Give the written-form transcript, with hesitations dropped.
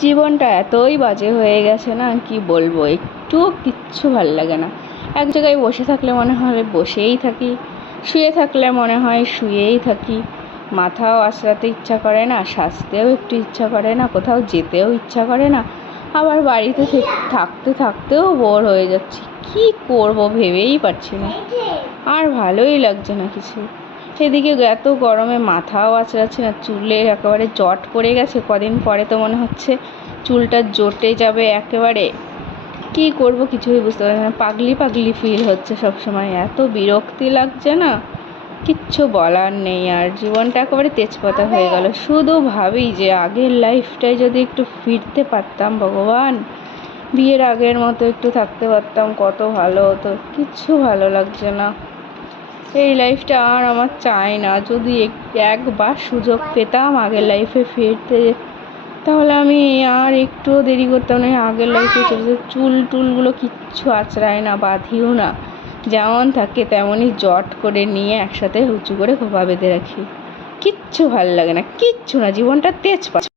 জীবনটা এতই বাজে হয়ে গেছে না, কি বলবো, একটুও কিচ্ছু ভাল লাগে না। এক জায়গায় বসে থাকলে মনে হয় বসেই থাকি, শুয়ে থাকলে মনে হয় শুয়েই থাকি। মাথাও আঁচড়াতে ইচ্ছা করে না, সাজতেও একটু ইচ্ছা করে না, কোথাও যেতেও ইচ্ছা করে না। আবার বাড়িতে থাকতে থাকতেও বোর হয়ে যাচ্ছি, কি করব ভেবেই পাচ্ছি না। আর ভালোই লাগছে না কিছু। এদিকে এত গরমে মাথাও আঁচড়াচ্ছে না, চুলে একেবারে জট পড়ে গেছে। কদিন পরে তো মনে হচ্ছে চুলটা জটে যাবে একেবারে। কি করব কিছুই বুঝতে পারছি না, পাগলি পাগলি ফিল হচ্ছে সবসময়, এত বিরক্তি লাগছে না, কিচ্ছু বলার নেই। আর জীবনটা একেবারে তেজপাতা হয়ে গেল। শুধু ভাবি যে আগের লাইফটায় যদি একটু ফিরতে পারতাম, ভগবান, বিয়ের আগের মতো একটু থাকতে পারতাম, কত ভালো হতো। কিচ্ছু ভালো লাগছে না, এই লাইফটা আর আমার চাই না। যদি একবার সুযোগ পেতাম আগের লাইফে ফিরতে, তাহলে আমি আর একটুও দেরি করতাম না, আগের লাইফে চলে যেতাম। চুল টুলগুলো কিচ্ছু আঁচড়ায় না, বাঁধিও না, যেমন থাকে তেমনই জট করে নিয়ে একসাথে উঁচু করে খোপা বেঁধে রাখি। কিচ্ছু ভাল লাগে না, কিচ্ছু না, জীবনটা তেজপাতা।